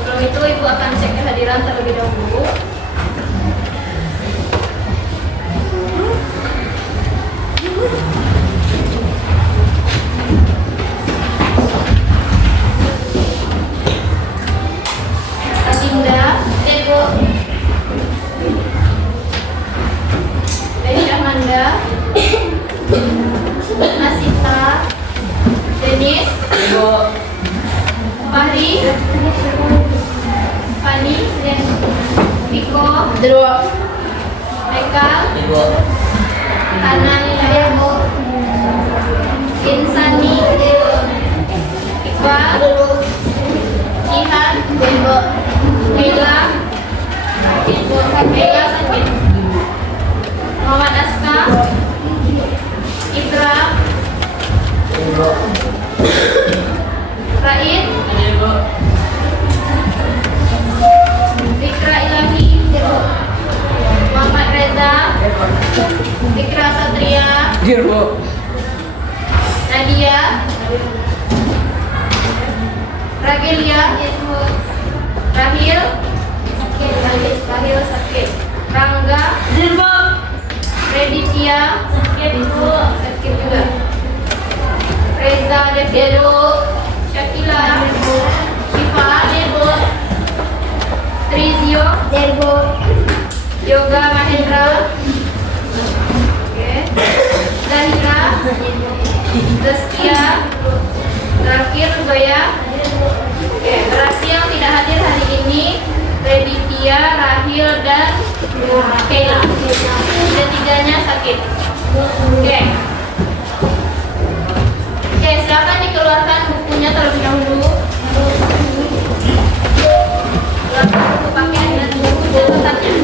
Sebelum itu Ibu akan cek kehadiran terlebih dahulu. Adinda, Ibu Deni Amanda, Asita, Denis, Fahri, Fani, Viko, Eka, Hanan, Insani, Iqbal, Jihan, Mela, Sakit, Muhammad Aska, Ikram, Raid, Fikra Ilahi, Muhammad Reza, Fikra Satria, Nadia, Ragelia, Rahil Sakit, Rangga, Reditya, Sakit juga, Reza Devero, Shakila, Shifa, Trizio, Yoga Mahendra, Zahira, Zaskia, terakhir Zoya. Berarti yang tidak hadir hari ini Reditya, Rahil, dan Kela. Tiga-tiganya sakit. Oke, silakan dikeluarkan bukunya terlebih dahulu. Keluarkan buku pakaian dan buku catatannya.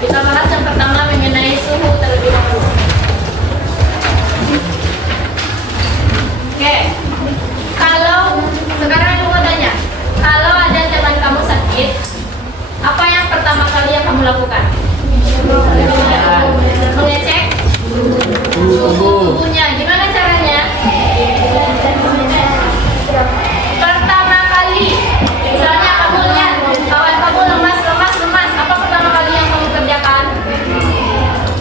Kita bahas yang pertama mengenai suhu terlebih dahulu. Oke, kalau sekarang aku mau tanya, kalau ada teman kamu sakit, apa yang pertama kali yang kamu lakukan? Mengecek suhu tubuhnya. Gimana caranya? Pertama kali, misalnya kamu lihat kawan kamu lemas, apa pertama kali yang kamu kerjakan?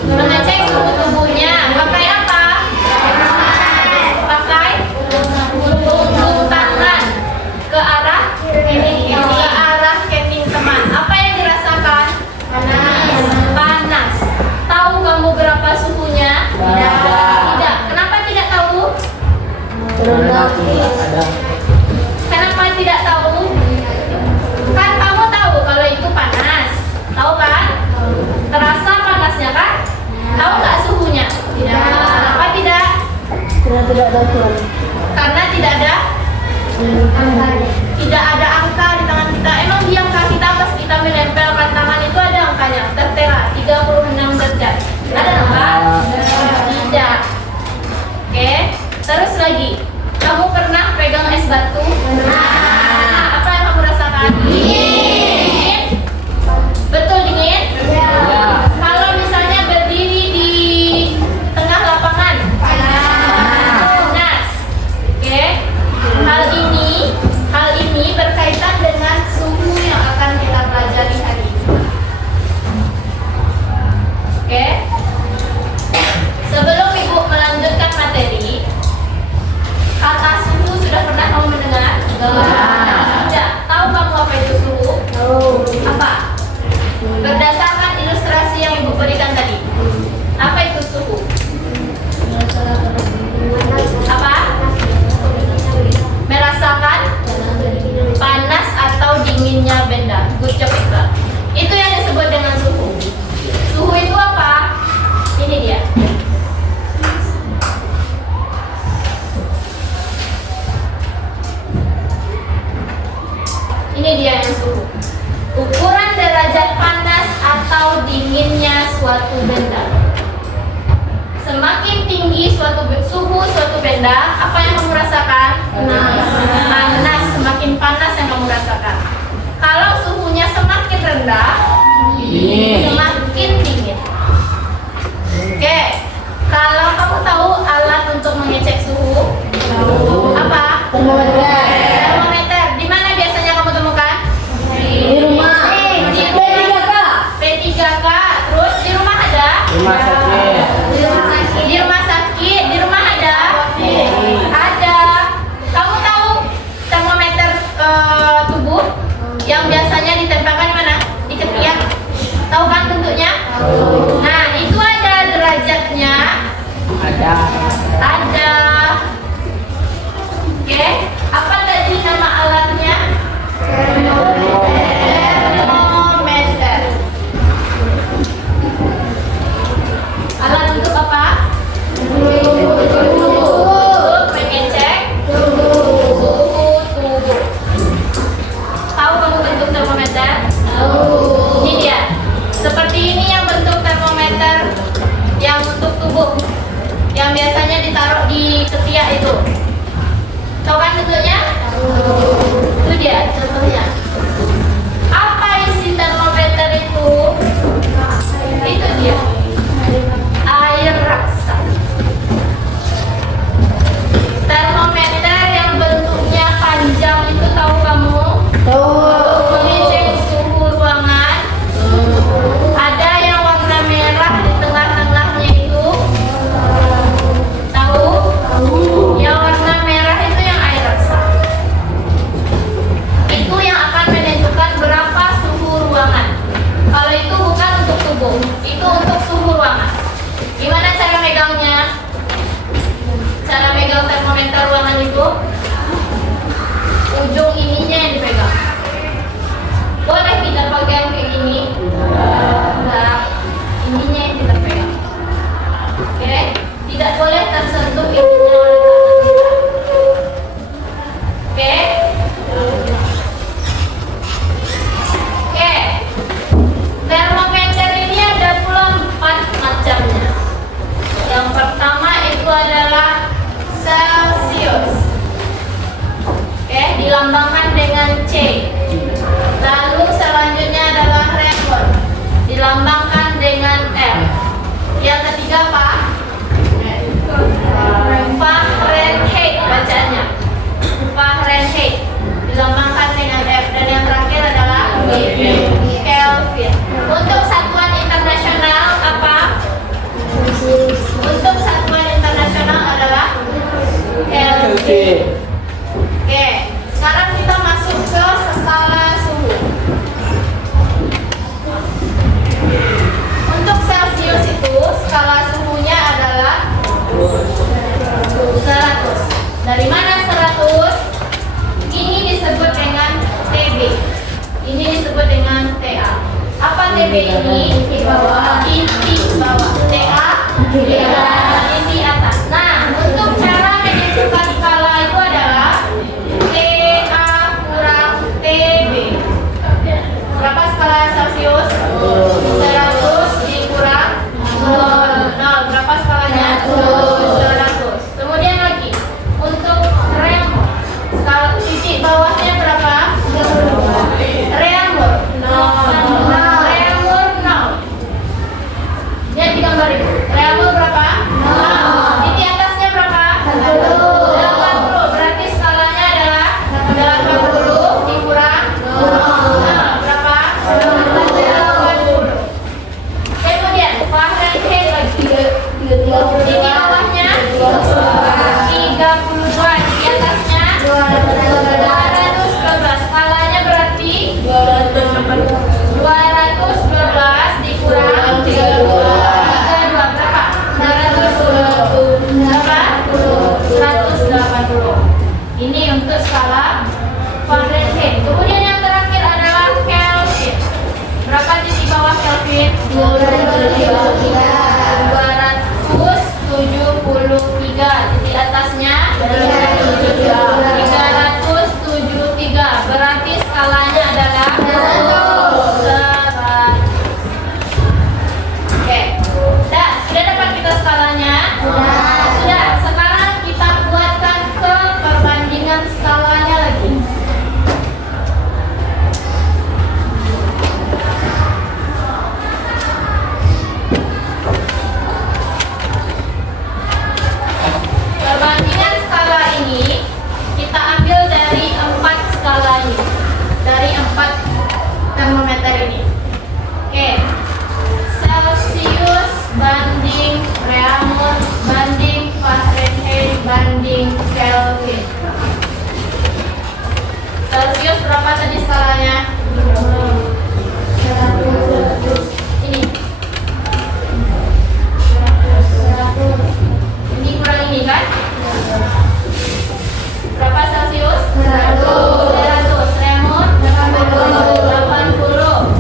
Mengecek suhu tubuhnya. Pakai apa? Pakai tutup tangan ke arah kening teman. Apa yang dirasakan? Panas. Tahu kamu berapa suhunya? Tidak. Kenapa tidak tahu? Kenapa tidak tahu? Kan kamu tahu kalau itu panas. Tahu kan? Terasa panasnya kan? Tahu nggak suhunya? Tidak. Kenapa tidak? Karena tidak ada angka di tangan kita. Emang di angka kita pas kita menempelkan tangan itu ada angkanya, tertera 36 derajat. Ada nggak? Tidak. Oke. Terus lagi, kamu pernah pegang es batu? Apa yang kamu rasakan? Dingin. Betul dingin? Kalau misalnya berdiri di tengah lapangan, panas. Oke. Hal Ini dia yang suhu. Ukuran derajat panas atau dinginnya suatu benda. Semakin tinggi suhu suatu benda, apa yang kamu rasakan? Panas. Semakin panas yang kamu rasakan. Kalau suhunya semakin rendah, semakin dingin. Oke. Kalau kamu tahu alat untuk mengecek suhu? Apa? Termometer. Di mana biasanya kamu temukan? Di rumah. Di P3K. P3K. Terus di rumah ada? Rumah sakit. Di rumah sakit. Di rumah ada? Ada. Kamu tahu termometer tubuh yang biasanya ditempelkan di mana? Di ketiak. Tahu kan bentuknya? Nah, itu ada derajatnya. Ada. Oke. Apa tadi nama alatnya? Termometer. Alat untuk apa? Untuk mengecek suhu tubuh. Tahu kamu bentuk termometer? Ini dia. Seperti ini yang bentuk termometer yang untuk tubuh, yang biasanya ditaruh di ketiak itu. Tahu kan bentuknya? Itu dia contohnya. Apa isi termometer itu? Itu dia. Air raksa. Termometer yang bentuknya panjang itu tahu kamu? Mengecek suhu ruangan. Ada yang warna merah di tengah-tengahnya itu. Tahu? Yang warna merah itu yang air raksa. Itu yang akan menentukan berapa suhu ruangan. Kalau itu bukan untuk tubuh, itu untuk suhu ruangan. Gimana cara megangnya? Cara megang termometer ruangan itu, ujung ininya yang dipegang. Boleh kita pegang kayak gini? Enggak. Ininya yang kita pegang. Oke? Tidak boleh tersentuh ininya oleh tangan kita. Oke? Oke. Termometer ini ada pula 4 macamnya. Yang pertama itu adalah Celsius. Oke, dilambangkan dengan C. Lalu selanjutnya adalah Reaumur, dilambangkan dengan R. Yang ketiga apa? Fahrenheit bacanya. Fahrenheit dilambangkan dengan F. Dan yang terakhir adalah Kelvin. Untuk satuan internasional apa? Untuk satuan internasional adalah Kelvin. Oke, sekarang kita masuk ke skala suhu. Untuk Celsius itu skala suhunya adalah 100. Dari mana 100? Ini disebut dengan TB. Ini disebut dengan TA. Apa TB ini? Titik bawah. Titik bawah. TA titik atas. Nah, untuk cara menentukan skala itu adalah TA kurang TB. Berapa skala Celsius? 100 dikurang 0. Berapa skalanya? 100. Kemudian lagi untuk Reaumur, skala titik bawahnya berapa? Reaumur 0. Reaumur 0. Lihat di gambar itu. Reaumur berapa? 0. Titik atasnya berapa? 80. Berarti skalanya adalah 80 dikurang 0. Berapa? 80. Kemudian Fahrenheit lagi. Di bawahnya 32, di atasnya 212. Skalanya berarti 212 dikurang 32. Berapa? 180. Ini untuk skala Fahrenheit. Kemudian yang terakhir adalah Kelvin. Berapa titik bawah Kelvin? 273. Titik atasnya 373. Berarti skalanya termometer ini. Oke. Celsius banding Reaumur banding Fahrenheit banding Kelvin. Celsius berapa tadi skalanya? Ini. Ini kurang ini kan? Berapa Celsius? 100. Reaumur 80.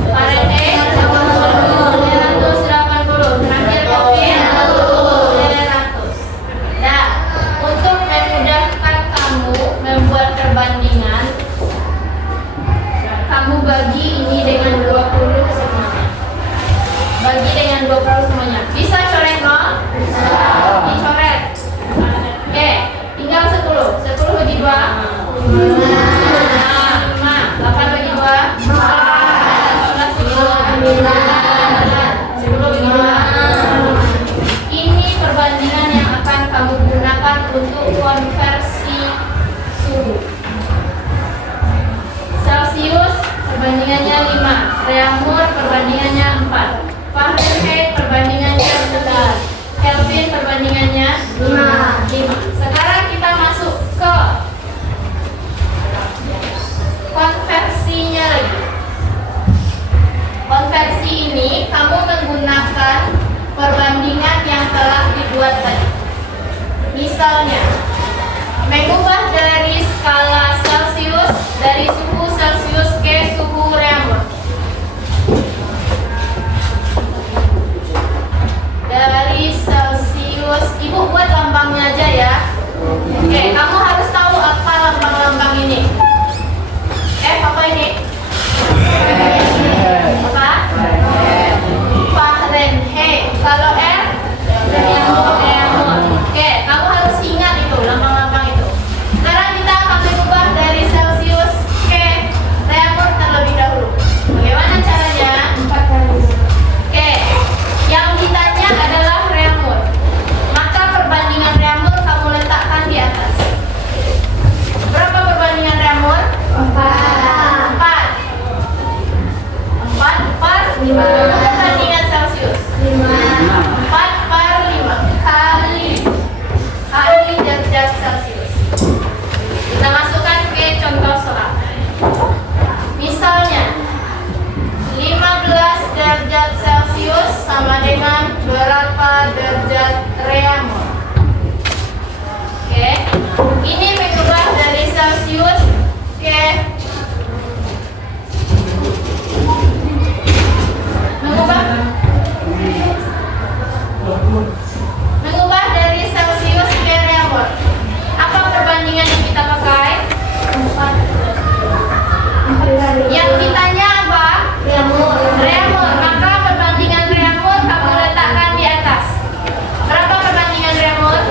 Fahrenheit 180. Terakhir Kelvin 900. Nah, untuk memudahkan kamu membuat perbandingan, kamu bagi ini dengan 20 semuanya. Bagi dengan 20 semuanya. Bisa coret nol? Bisa. Dicoret. Oke, tinggal 10. 10 bagi 2. 5. 8 bagi 2. 14 bagi 2. 10 bagi 2. Ini perbandingan yang akan kamu gunakan untuk konversi suhu. Celsius perbandingannya 5, Reaumur perbandingannya 4, Fahrenheit perbandingannya 11, Kelvin perbandingannya 5. Sekarang kita masuk ke konversinya lagi. Konversi ini kamu menggunakan perbandingan yang telah dibuat tadi. Misalnya, mengubah dari skala Celsius dari suhu Celsius ke suhu Reaumur. Dari Celsius, Ibu buat lambangnya aja ya. Oke, kamu harus tahu apa lambang-lambang ini. Apa ini? Apa? Fahrenheit. Kalau Reaumur. Oke, kamu harus ingat itu lambang-lambang itu. Sekarang kita akan mengubah dari Celsius ke Reaumur terlebih dahulu. Bagaimana caranya? Oke, yang ditanya adalah Reaumur. Maka perbandingan Reaumur kamu letakkan di atas. Berapa perbandingan Reaumur? 4 per 5. Perbandingan Celsius 4 per 5 kali derajat Celsius. Kita masukkan ke contoh soal. Misalnya 15 derajat Celsius sama dengan berapa derajat Reaumur? Oke, ini mengubah dari Celsius ke mengubah dari Celsius ke Reaumur. Apa perbandingan yang kita pakai? 4. Yang ditanya apa? Reaumur. Maka perbandingan Reaumur kamu letakkan di atas. Berapa perbandingan Reaumur? 4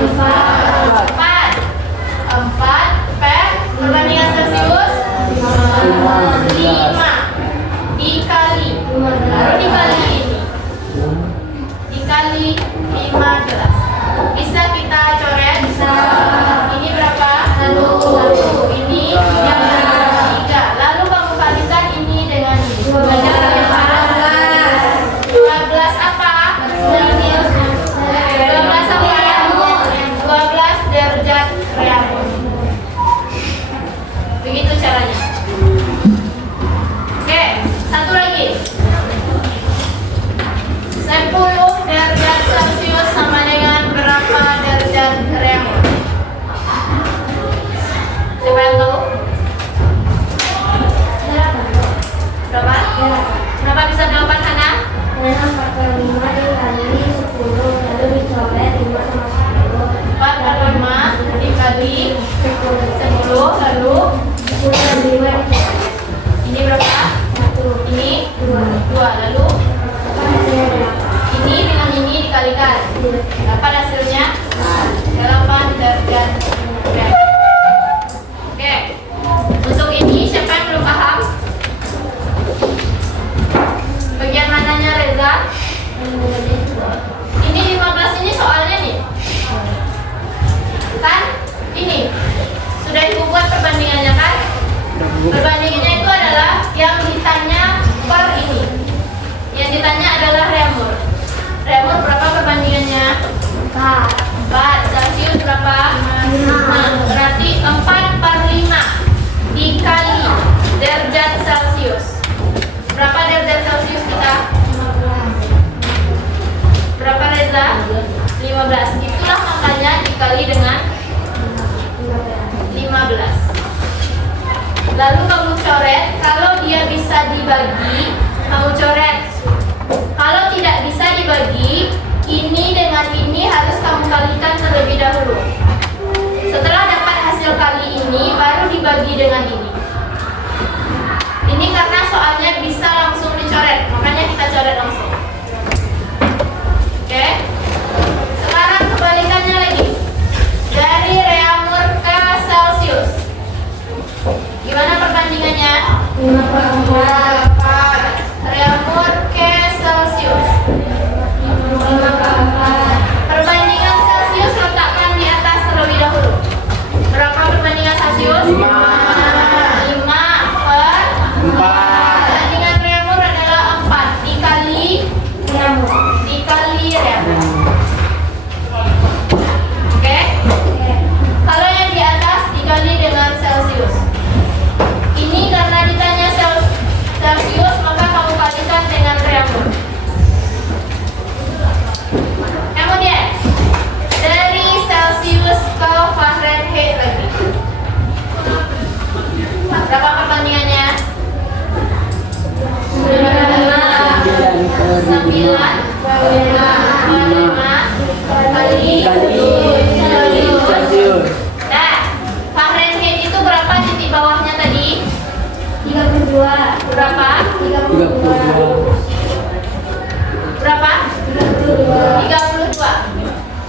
per perbandingan Celsius 5 dikali, baru dikali ini, dikali 15. Bisa kita coret? Bisa. Ini berapa? 1. Ini yang 3. Lalu kamu kalikan ini dengan ini. Banyak berapa? 12 apa? 12 apa ya? 12 derajat Reaumur. Begitu caranya. Oke, satu lagi. 10 derajat Celsius sama dengan berapa derajat Reaumur? Siapa yang tahu? Berapa? Berapa bisa 8, Hana? 4 per 5 dikali 10 lalu dicoret 5 sama 10. 4 per 5 dikali 10 lalu 10 dan 5 dicoret. ini berapa? 1. Ini 2 lalu Apa hasilnya berapa? ini dengan ini dikalikan. Dapat hasilnya 8 derajat Reaumur. Oke. Untuk ini siapa yang belum paham? Bagian mananya Reza? Ini 15 ini soalnya nih. Kan? Ini. Sudah ibu buat perbandingannya kan? Perbandingannya itu adalah yang ditanya Lalu kamu coret. Kalau dia bisa dibagi, kamu coret. Kalau tidak bisa dibagi, ini dengan ini harus kamu kalikan terlebih dahulu. Setelah dapat hasil kali ini, baru dibagi dengan ini. Ini karena soalnya bisa langsung dicoret, makanya kita coret langsung. Oke? Sekarang kebalikannya lagi. Dari Reaumur ke Celsius. Gimana perbandingannya? 5/4. Reaumur ke Celsius. 5/4. Perbandingan Celsius letakkan di atas terlebih dahulu. Berapa perbandingan Celsius? 5. 5 per 4. Perbandingan Reaumur adalah 4 dikali Reaumur. Oke? Kalau yang di atas dikali dengan Celsius. Ini karena ditanya Celsius, maka kamu kalikan dengan Reaumur. Kemudian dari Celsius ke Fahrenheit lagi. Berapa perbandingannya? 9 kali Celsius. Nah, Fahrenheit itu berapa titik bawahnya tadi? 32. Berapa? 32. Berapa? 32.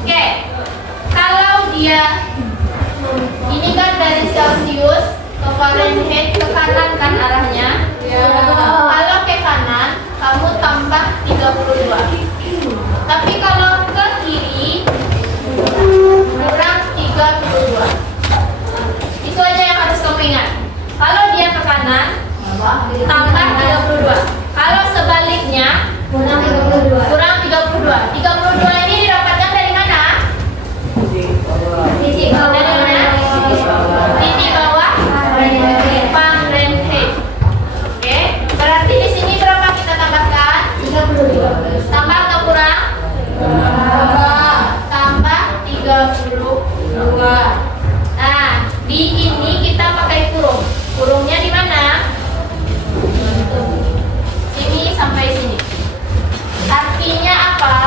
Oke. Kalau dia ini kan dari Celsius ke Fahrenheit ke kanan kan arahnya? Ya. Kalau ke kanan, kamu tambah 32. Tapi kalau ke kiri kurang 32. Itu aja yang harus kamu ingat. Kalau dia ke kanan, tambah 32. Kalau sebaliknya, Kurang 32. kurang 32. 32 ini didapatkan dari mana? Titik bawah. Dari mana? Titik bawah Fahrenheit. Oke, berarti di sini berapa kita tambahkan? 32. Tambah atau kurang? Tambah 32. Nah, di ini kita pakai kurung. Kurungnya di mana? Sini sampai sini. Artinya apa?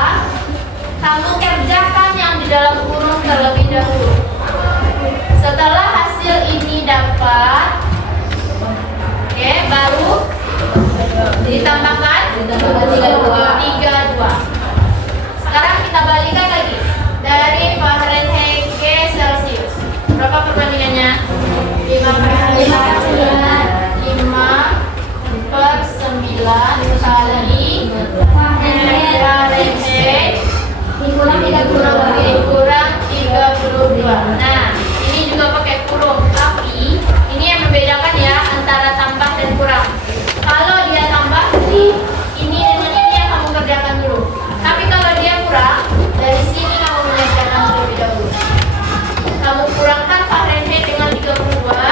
Kamu kerjakan yang di dalam kurung terlebih dahulu. Setelah hasil ini dapat, oke, baru ditambahkan 32. Sekarang kita balikan lagi dari Fahrenheit ke Celsius. Berapa perbandingannya? 5/9 kali Fahrenheit Dikurang 32. dikurang 32. Nah, ini juga pakai kurung, tapi ini yang membedakan ya antara tambah dan kurang. Kalau dia tambah, ini dengan ini yang kamu kerjakan dulu. Tapi kalau dia kurang, dari sini kamu mengerjakan terlebih dahulu. Kamu kurangkan Fahrenheit dengan 32.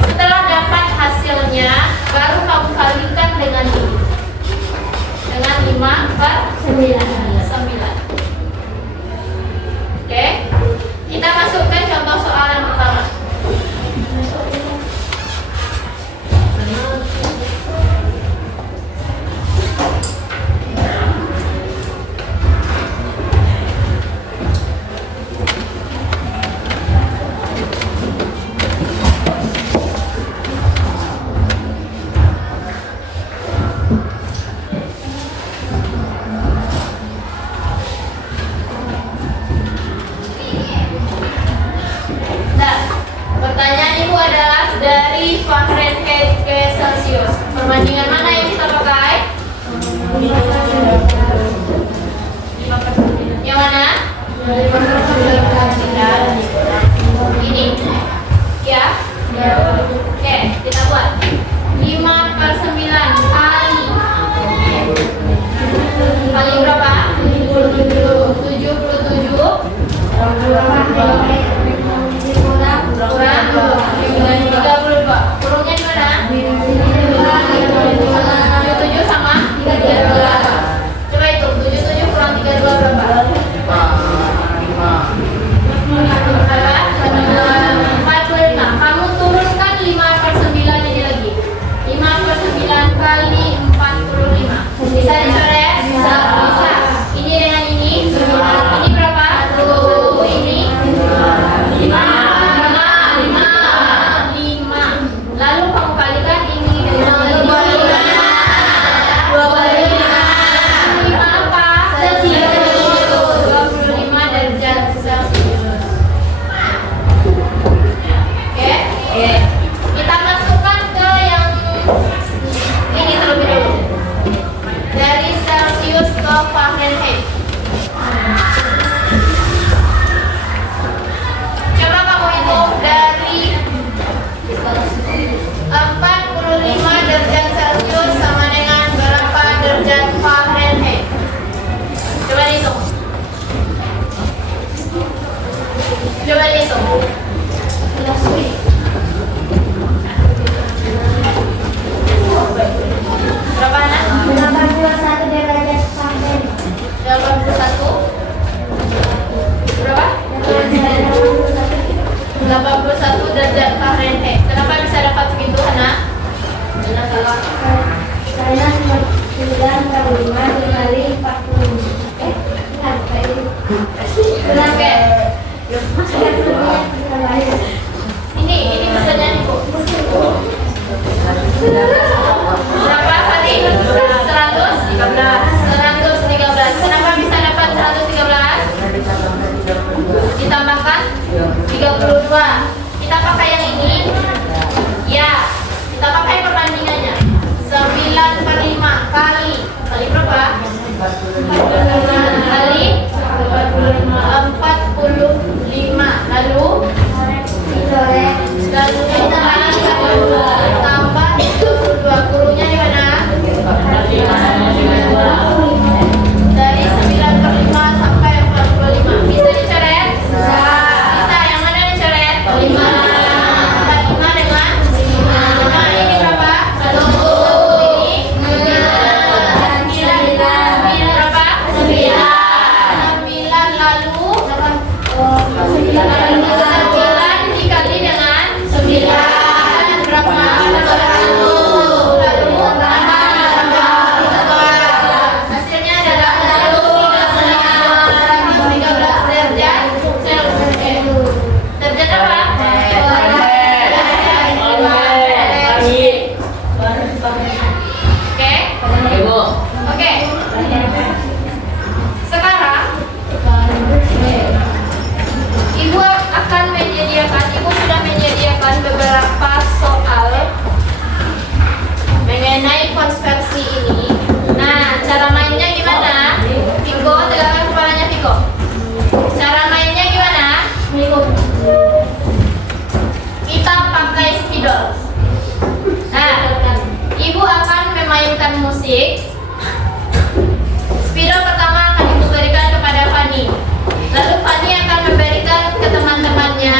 Setelah dapat hasilnya, baru kamu kalikan dengan ini. Dengan 5/9. Oke, kita masukkan contoh soal yang pertama. Nah, pertanyaan ibu adalah dari Fahrenheit ke Celsius. Perbandingan mana yang kita pakai? Yang mana? Ini. Ya? Oke, kita buat. 5/9 kali. Kali berapa? 77. Kurang 32. Kurungnya di mana? 77 sama 32. Coba hitung 77 kurang 32 berapa? 45. Kamu turunkan Kita masukkan ke yang ini terlebih dulu. Dari Celsius ke Fahrenheit. Coba kamu hitung dari 45 derajat Celcius sama dengan berapa derajat Fahrenheit? Coba dihitung. Coba dihitung. Berapa anak? 81 derajat Fahrenheit. 81. Berapa? 81 derajat Fahrenheit. Kenapa bisa dapat segitu, Hana? Karena 95 dikali 40. Oke. Ini pertanyaan Ibu. Berapa tadi? 113. Kenapa bisa dapat 113? Ditambahkan 32. Kita pakai yang ini. Ya, kita pakai perbandingannya. 9/5 kali berapa? Kali 45. Lalu tambah 32. Kurunya di mana? Dari 9/5 sampai 45. Bisa dicoret? Bisa. Yang mana dicoret? 5. 5 dengan 5. Ini berapa? 1. Ini berapa? 9. Lalu 9 dikali dengan 9 berapa? 100. Lalu hasilnya adalah 113 derajat Celcius. Derajat apa? Oke. Sekarang Ibu sudah menyediakan beberapa soal mengenai konversi ini. Nah, cara mainnya gimana? Viko, tegakkan kepalanya Viko. Cara mainnya gimana? Kita pakai spidol. Nah, Ibu akan memainkan musik. Spidol pertama akan Ibu berikan kepada Fani. Lalu Fani akan memberikan ke teman-temannya.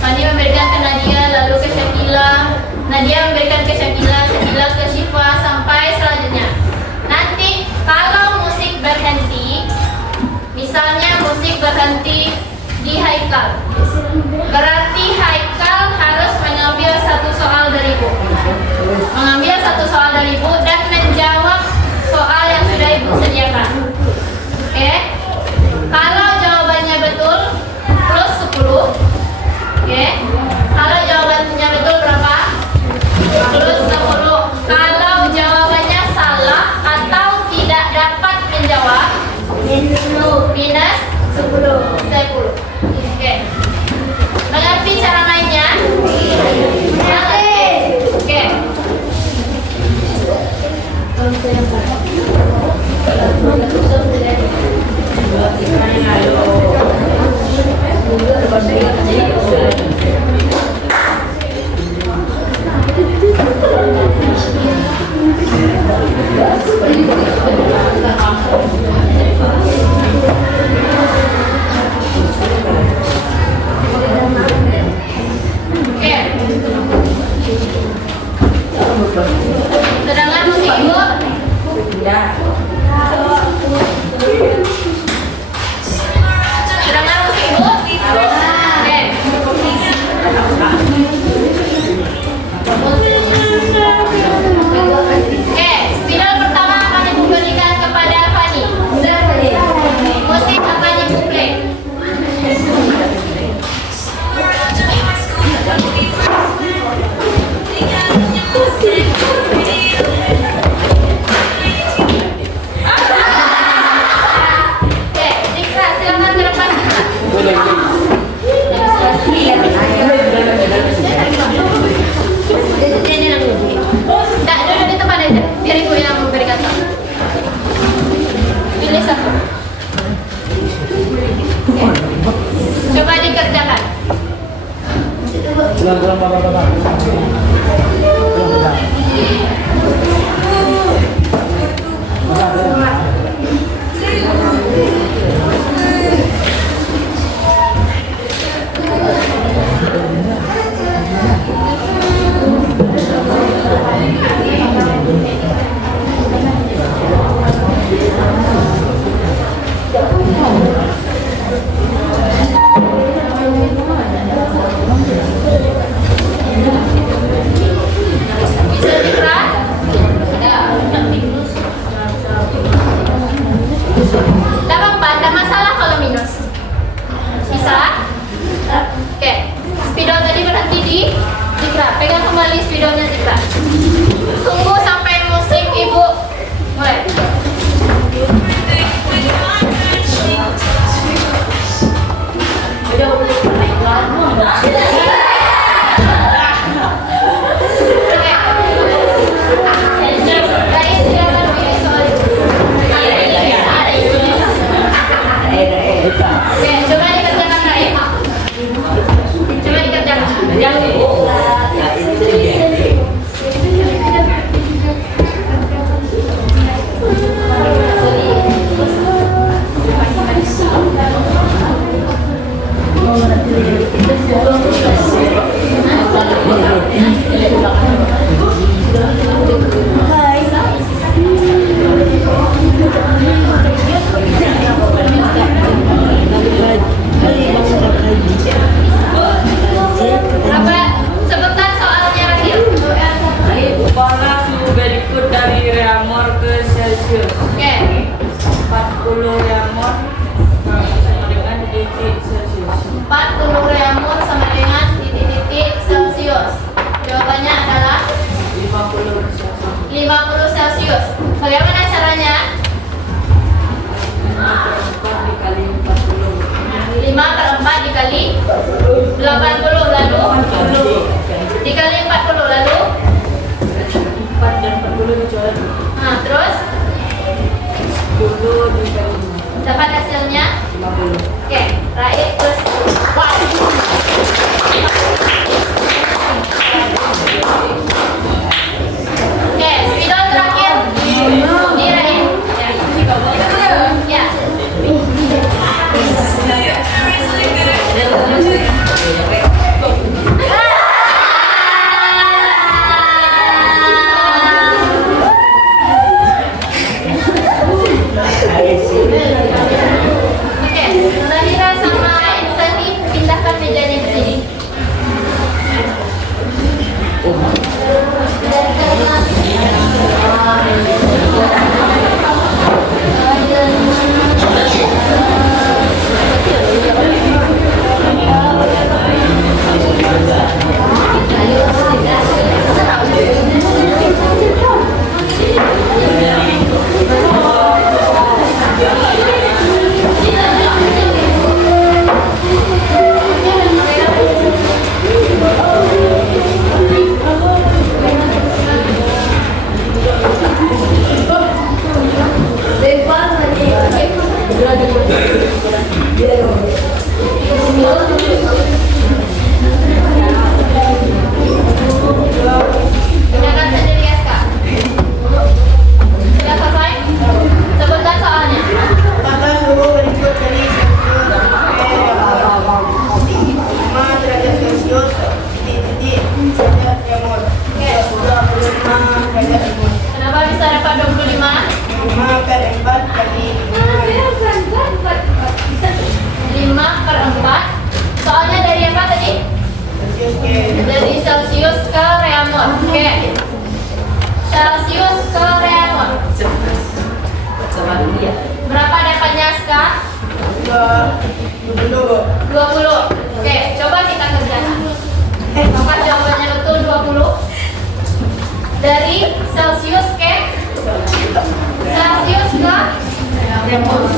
Fani memberikan ke Nadia, lalu ke Syakila. Nadia memberikan ke Syakila, Syakila ke Syifa, sampai selanjutnya. Nanti kalau musik berhenti, misalnya musik berhenti di Haikal, berarti Haikal harus mengambil satu soal dari Ibu. Mengambil satu soal dari Ibu dan menjawab soal yang sudah Ibu sediakan. Oke? Kalau jawabannya betul, plus 10. Oke? Kalau jawabannya betul berapa? Plus 10. Kalau jawabannya salah atau tidak dapat menjawab, minus 10. Oke. Mengerti cara mainnya? Oke. Sedangkan musik Ibu? Sedangkan musik Ibu? Oke, spidol pertama akan Ibu berikan kepada Fani. Musik akan Ibu play. Bisa Citra? Ada. Dapat Pak, ada masalah kalau minus? Bisa? Oke. Spidol tadi berhenti di Citra. Pegang kembali spidolnya Citra. Tunggu sampai musik Ibu mulai. Oke, coba dikerjakan Raif. Coba dikerjakan. Berapa? Sebentar soalnya Radil. Kepala suhu berikut dari Reaumur ke Celsius. Oke. 40 Reaumur sama dengan titik Celsius. 40 Reaumur sama dengan titik-titik Celsius. Jawabannya adalah 50 Celsius. 50 Celsius. Bagaimana caranya? 4 dikali 40. 5/4 dikali 80 lalu dikali 40 lalu 4 dan 40 dicoret. nah, terus 10 dikali dapat hasilnya 50. oke, Raif plus oke, spidol terakhir di Raif ya. Oke, Zahira sama Insani pindahkan mejanya ke sini. Gunakan sendiri ya, Kak. Sudah selesai? Sebutkan soalnya. Maka suhu berikut dari Celsius 5 derajat Celsius titik derajat Reaumur. 25 derajat Reaumur. Kenapa bisa dapat 25? 5 per 4 kali 5/4. Soalnya dari apa tadi? Celsius ke Dari Celsius ke Reaumur. Oke. Celsius ke Reaumur. Berapa dapatnya sekarang? 20. 20. Oke, coba kita kerjakan. Apakah jawabannya betul 20? Dari Celsius ke Celsius ke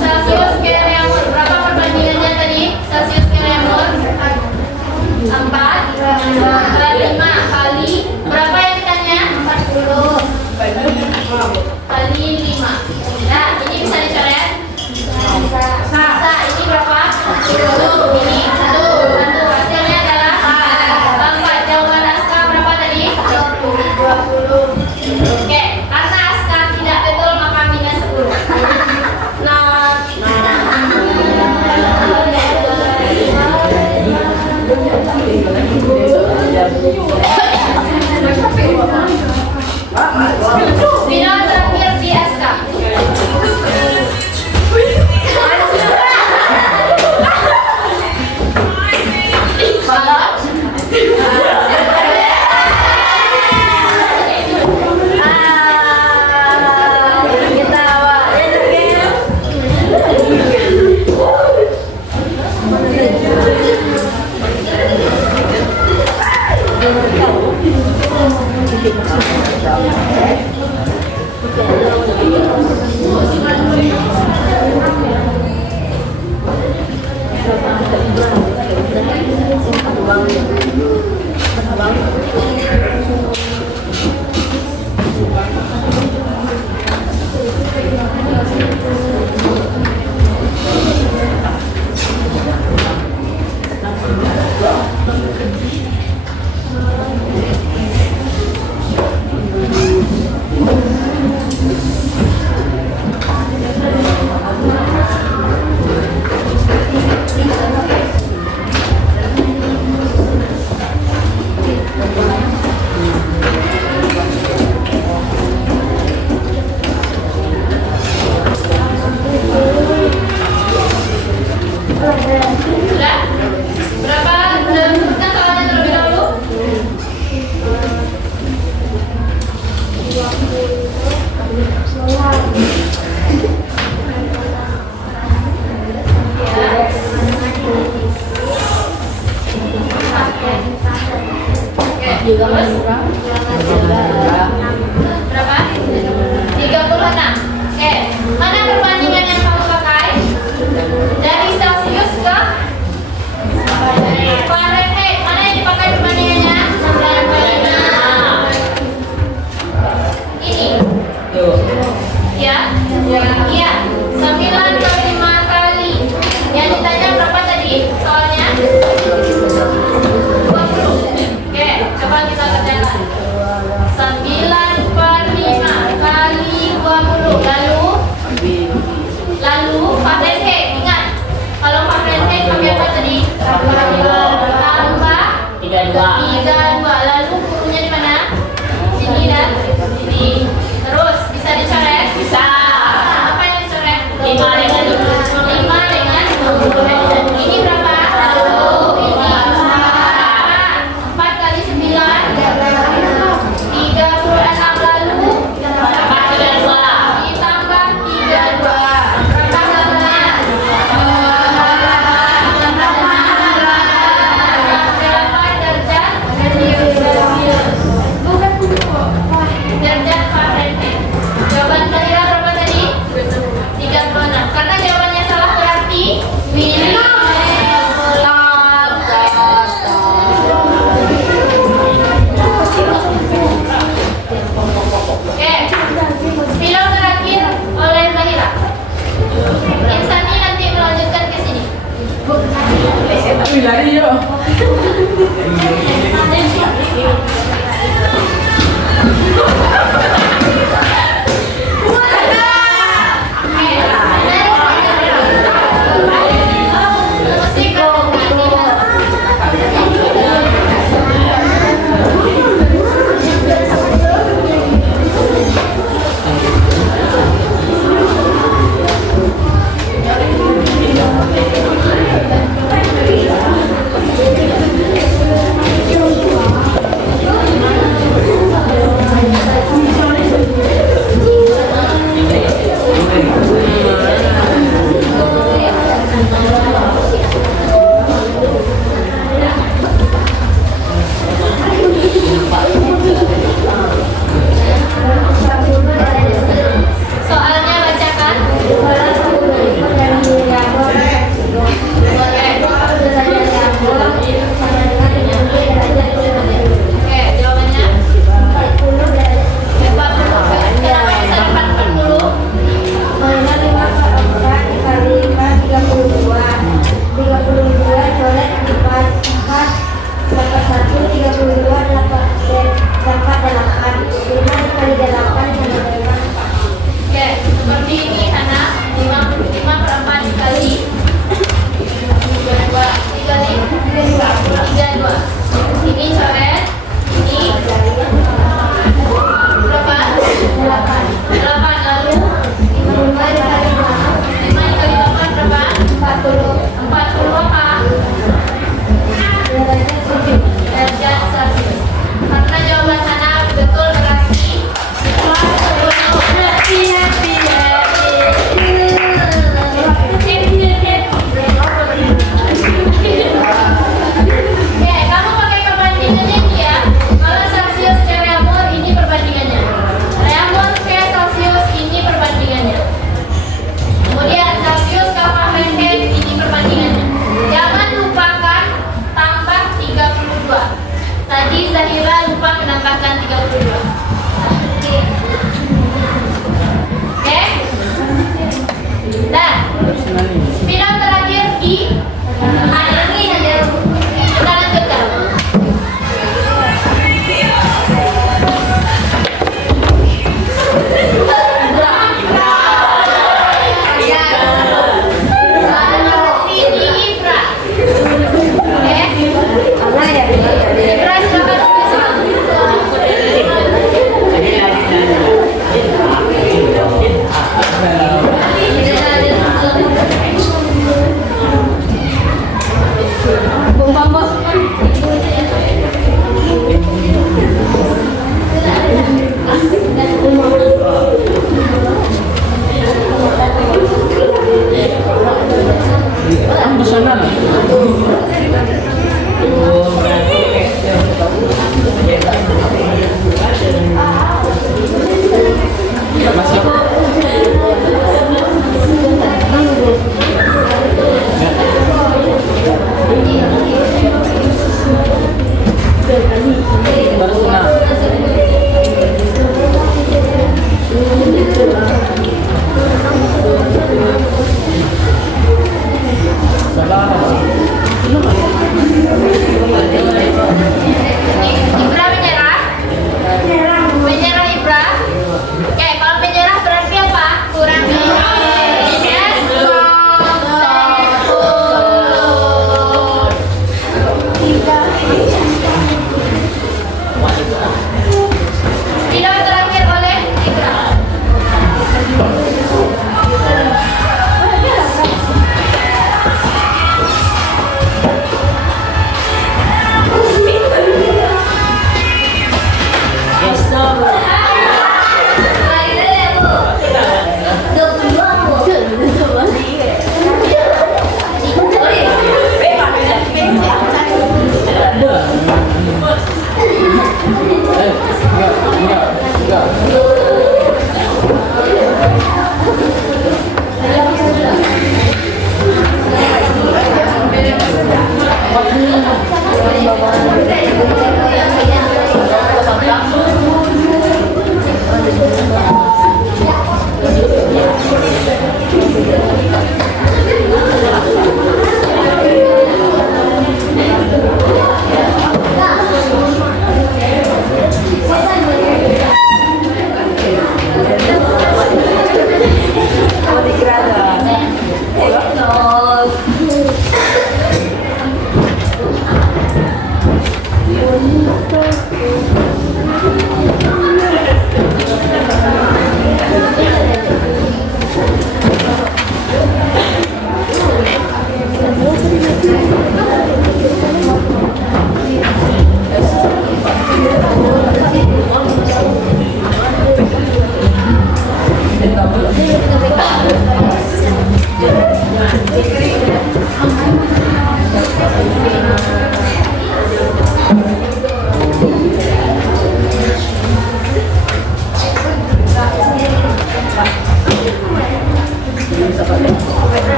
Celsius ke Reaumur. Berapa perbandingannya tadi? Celsius ke Reaumur 4 5 kali berapa yang ditanya? 40 kali 5. Nah, ini bisa dicoret? Bisa. Ini berapa? 10. Ini 1 Sudah? Berapa? Sudah sebutkan soalnya terlebih dahulu? Oke, terus? Berapa? 36. Oke, mana perbandingan yang kamu pakai? Dari Celsius ke Fahrenheit. Mana yang dipakai perbandingannya? Ini. Ya? Iya. 9 kali 5 kali. Yang ditanya berapa tadi soalnya? 20. Oke, coba kita kerjakan. 9 per 5 kali 20. Lalu Fahrenheit. Ingat, kalau Fahrenheit pakai apa tadi? Tambah 32. Lalu kurunya di mana? Sini dan sini. Terus bisa dicoret? Bisa. Apa yang dicoret? 5 dengan 20. Ini berapa? 1. Ini 4 kali 9. 36. Lalu ditambah 32. Berapa derajat? Enggak.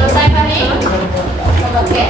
Selesai Fahri? Oke.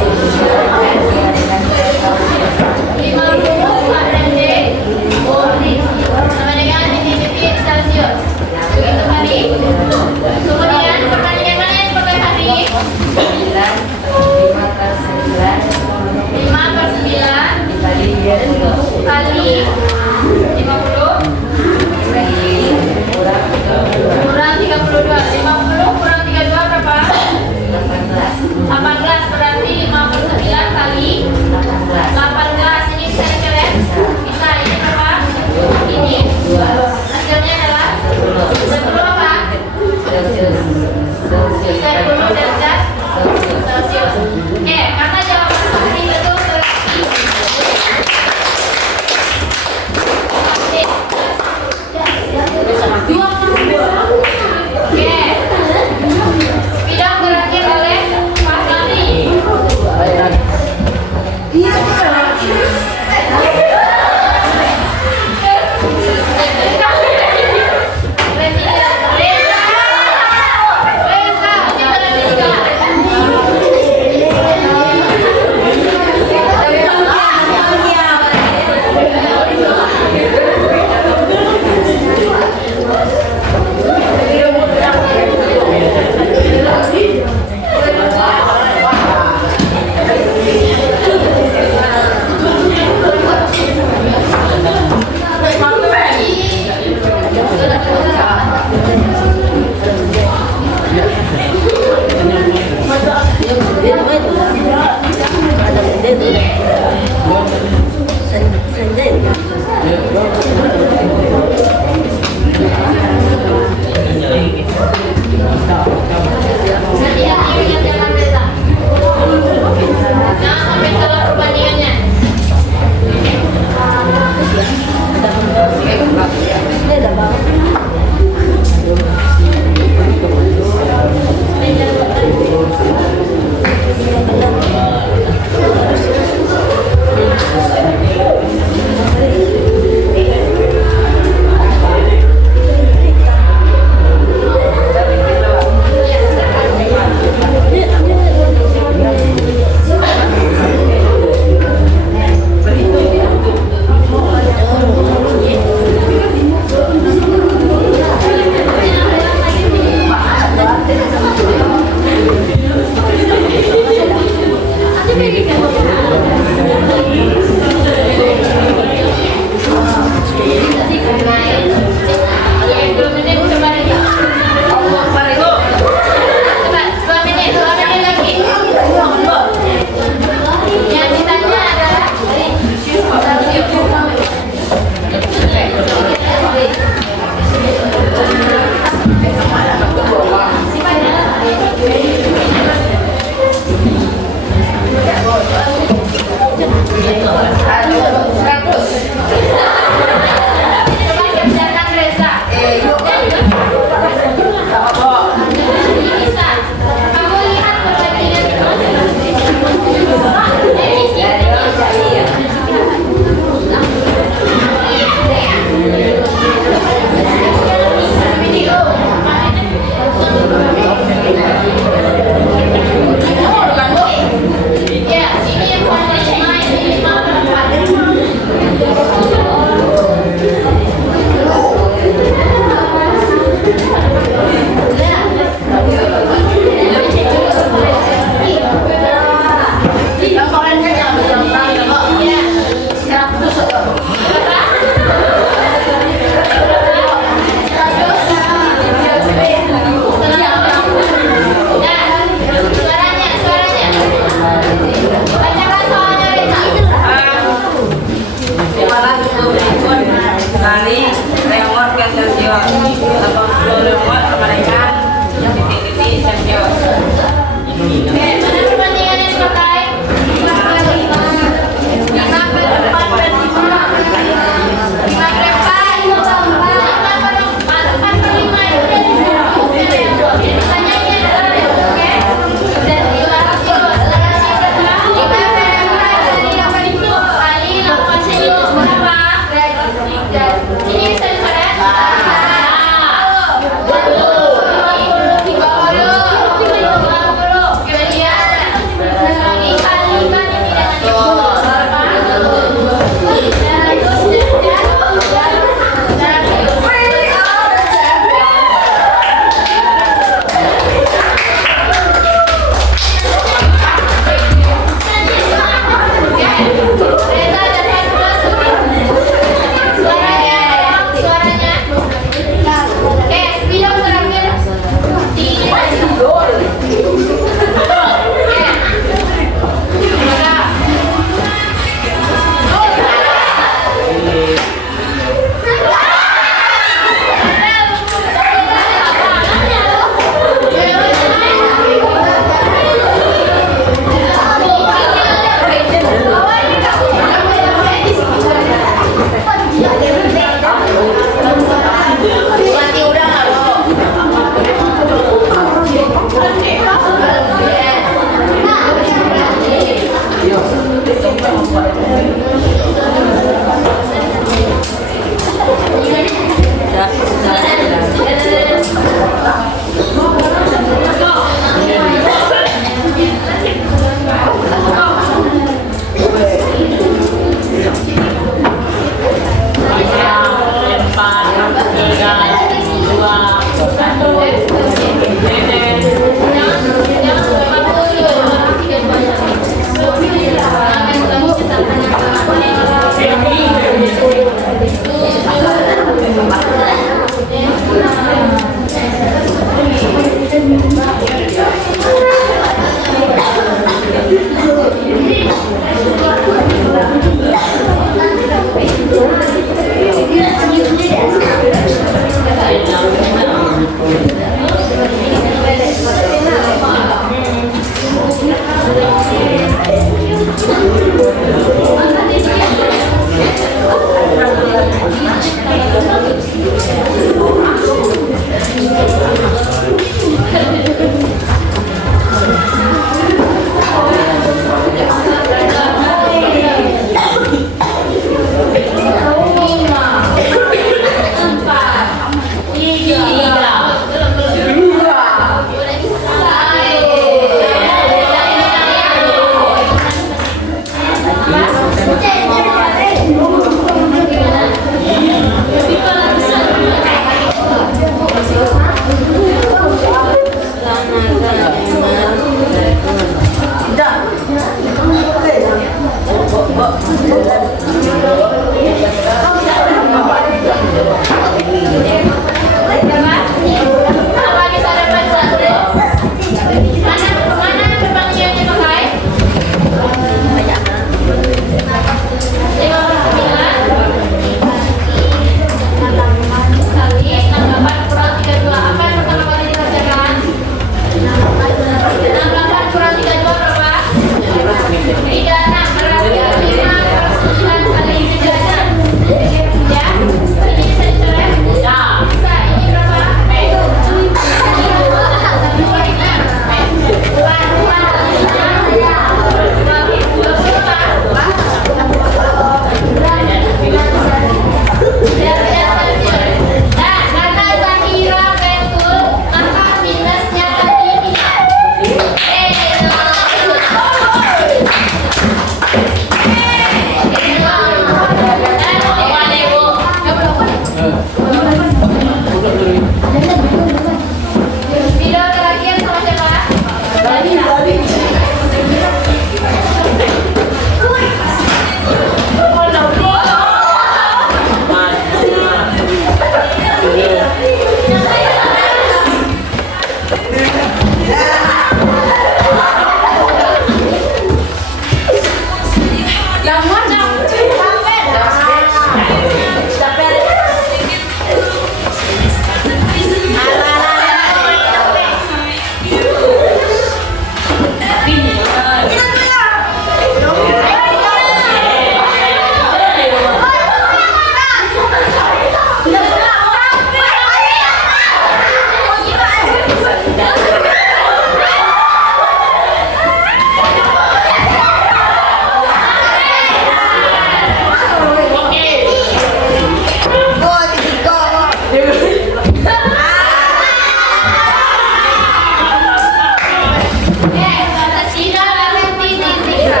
Tidak Valentini Zikra.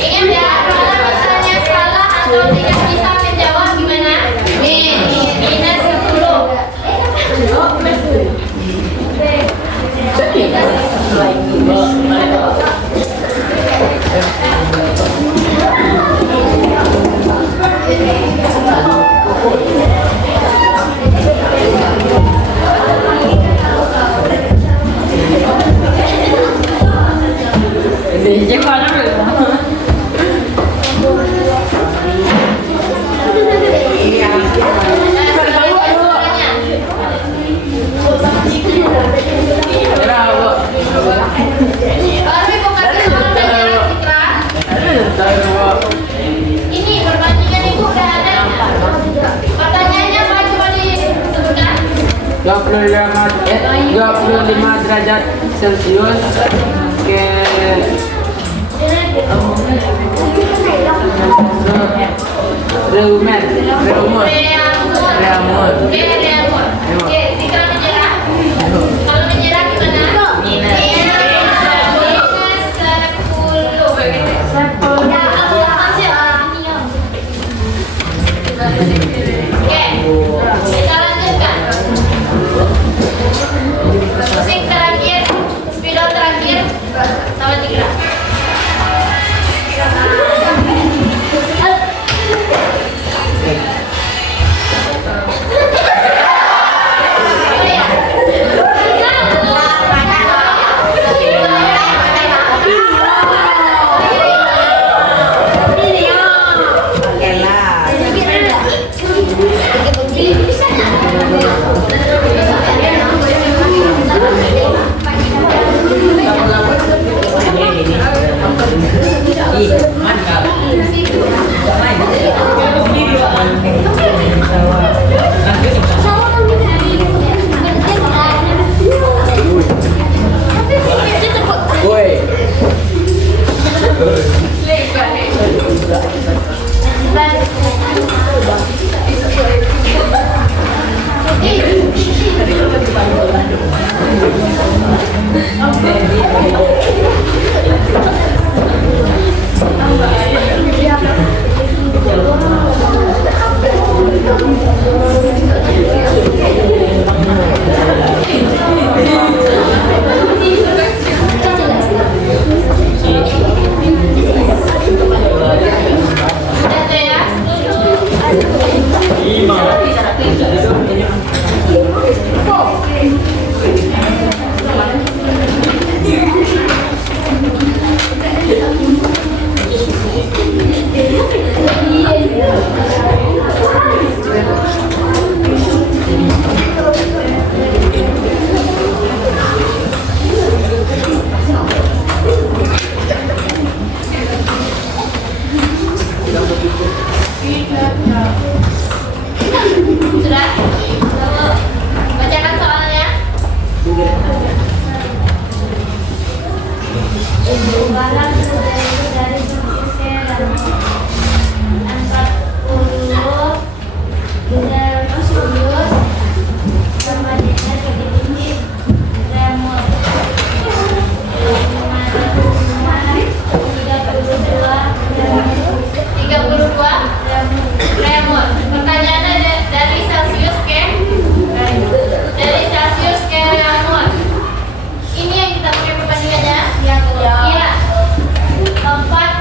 Ingat ya, kalau misalnya salah atau tidak bisa menjawab gimana? Minus 10. Ini perbandingan ibu udah ada. Pertanyaannya apa coba disebutkan? 25 derajat Celcius ke Reumur. Reamur. Oke, reamur. Oke, Zikra menyerah. Kalau menyerah gimana? Minus 10. Ya, aku hasil. Oke, kita lanjutkan. Musik terakhir, spidol terakhir, sama Zikra. Sudah? Bacakan soalnya. Barang dari Pertanyaannya dari Celsius ke Reaumur. Ini yang kita pakai perbandingannya? Iya. Keempat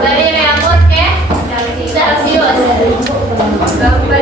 Dari Reamur ke Celsius. Gambar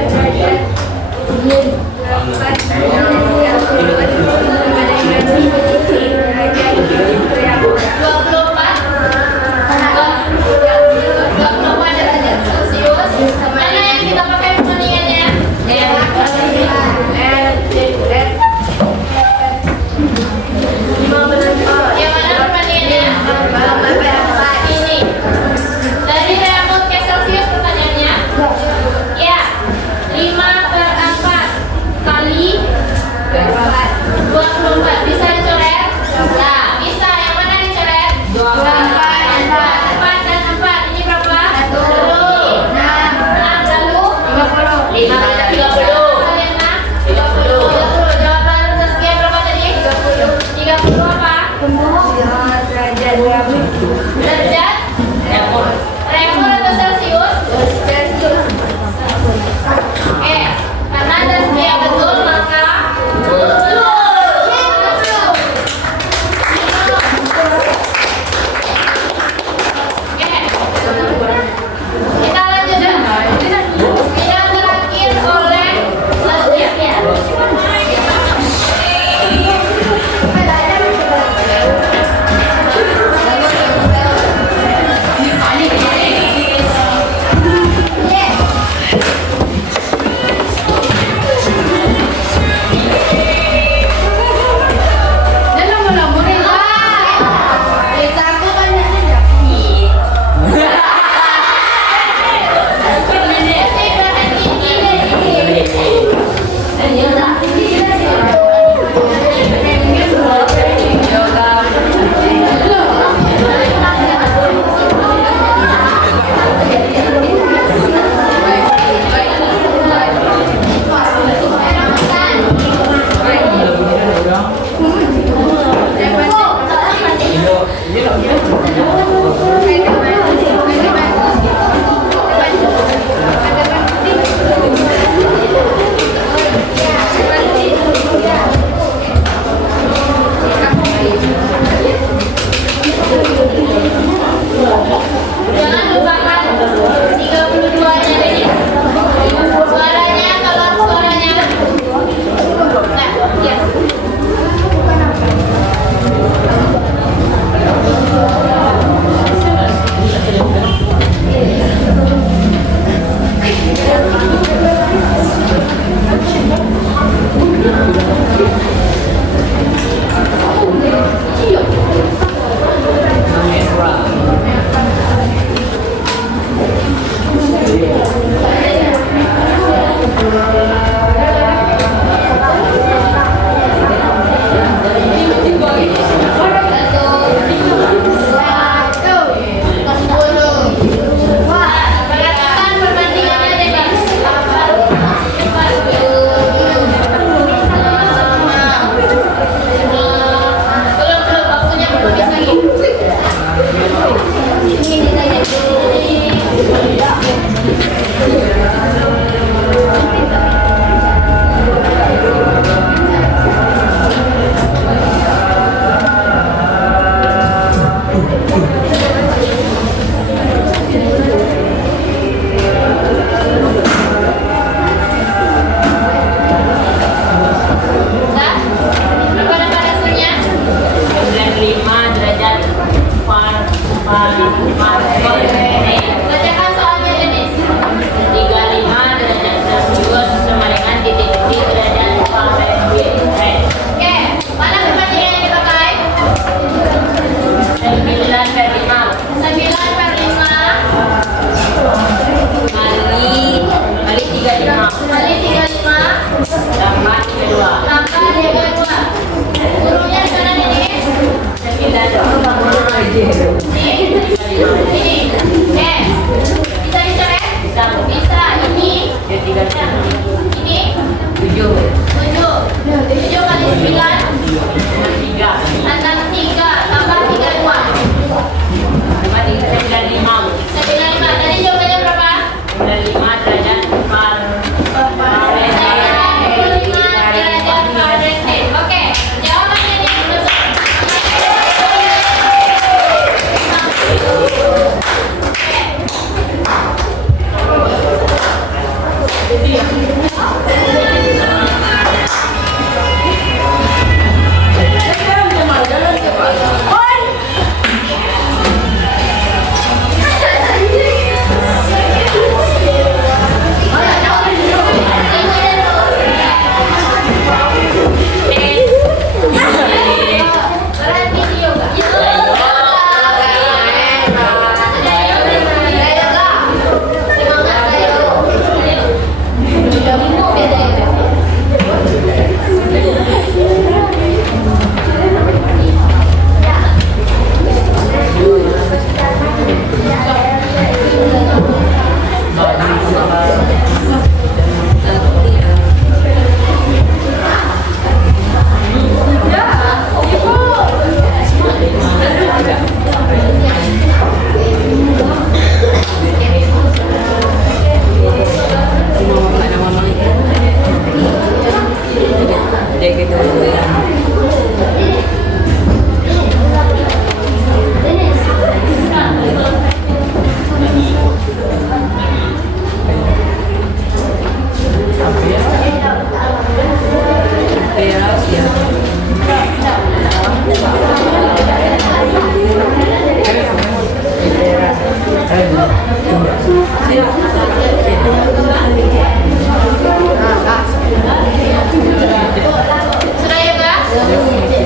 Sudah ya, Kak?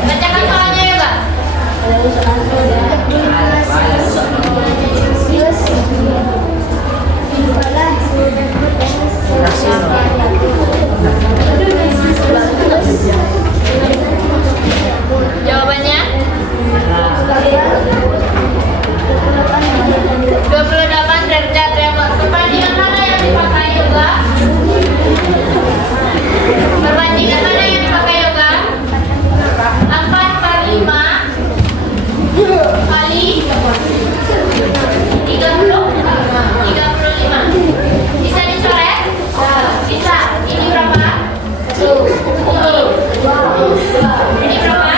Bacakan soalnya ya, Kak? Jawabannya 28 derajat tremor. Perbandingan mana yang dipakai yoga? Perbandingan mana yang dipakai yoga? 4/5 kali 35. Bisa dicoret? Bisa. Ini berapa? 10. Ini berapa?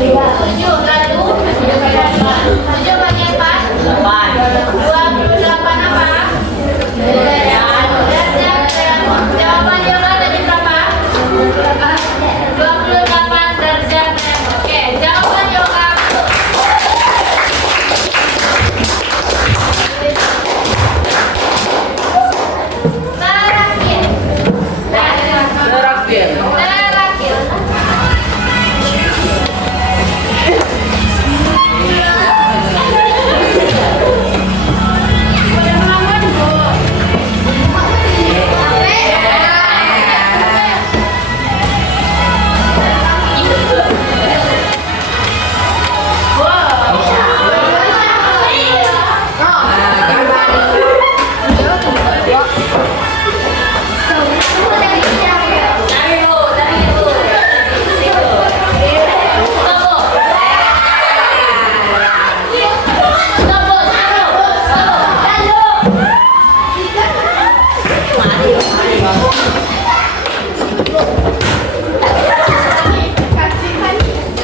7. Lalu 7 bagi 4? 28 apa? Derajat tremor. Jawaban yoga tadi berapa? 28 derajat tremor. Oke, jawaban yoga. Terakhir. Terakhir. Terakhir.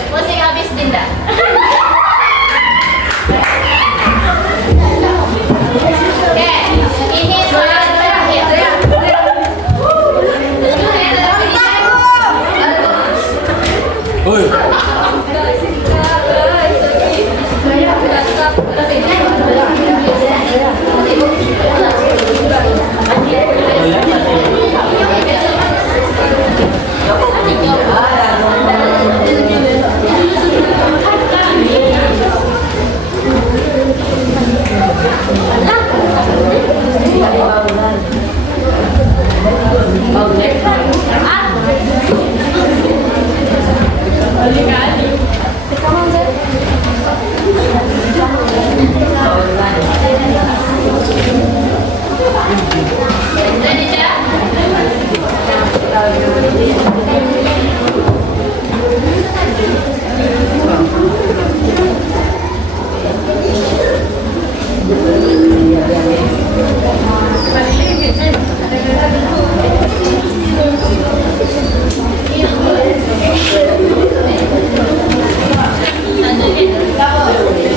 Musik habis Dinda. Oke, ini soal terakhir.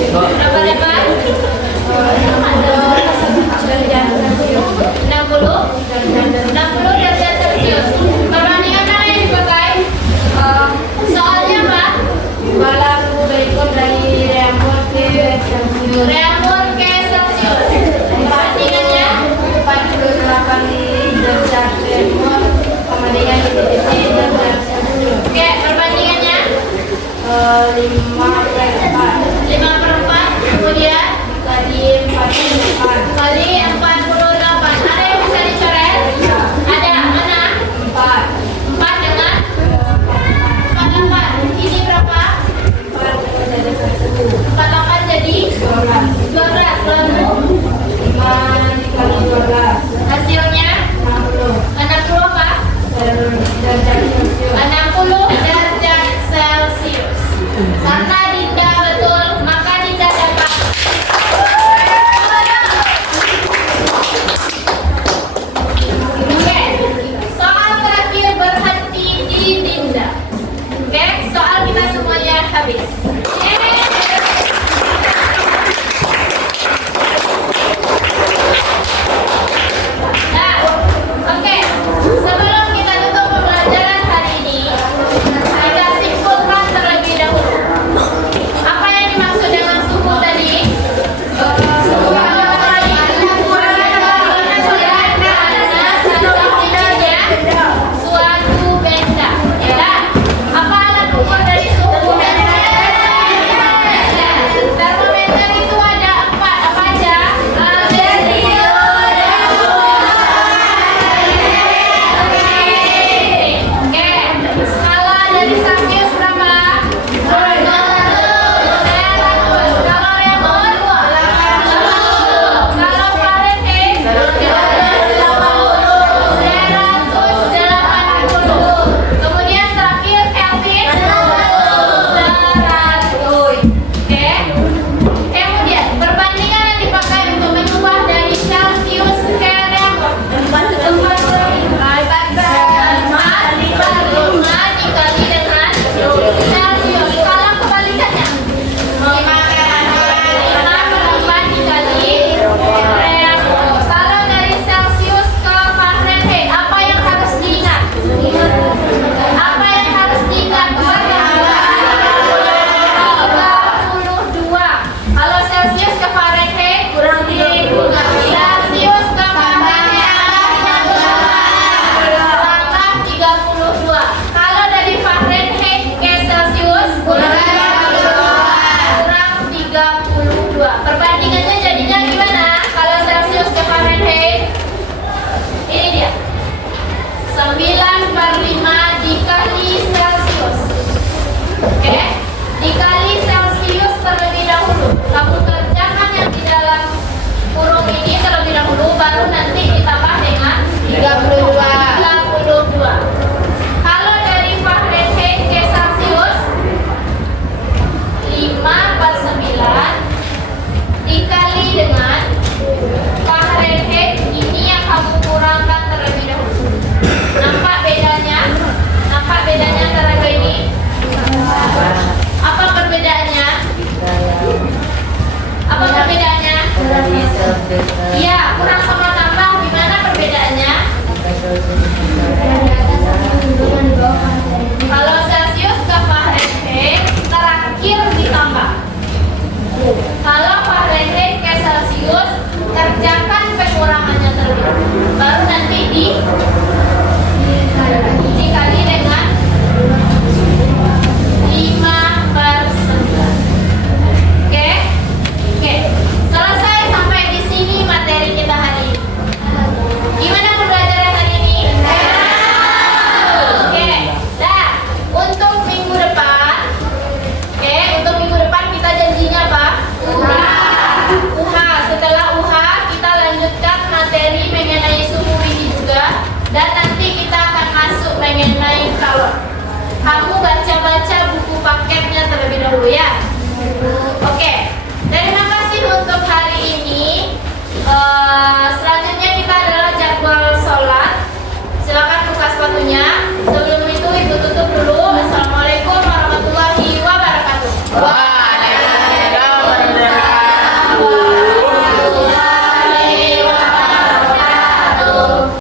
Berapa lebar? 60 derajat Celcius. Perbandingan mana yang dipakai? Soalnya apa? Balas berikut dari reaksi ke Celsius. Reaksi ke Celcius. Perbandingannya 48 derajat tremor sama dengan titik derajat Celsius. Oke, perbandingannya 5/4 5/4, kemudian kali 48 kali 48. Ada yang bisa dicoret? Ada. Mana? 4 dengan 48. Ini berapa? 48 jadi 12. Lalu 5 dikali 12 hasilnya 60 apa? derajat Celsius. 60 derajat Celcius. Karena di Iya, kurang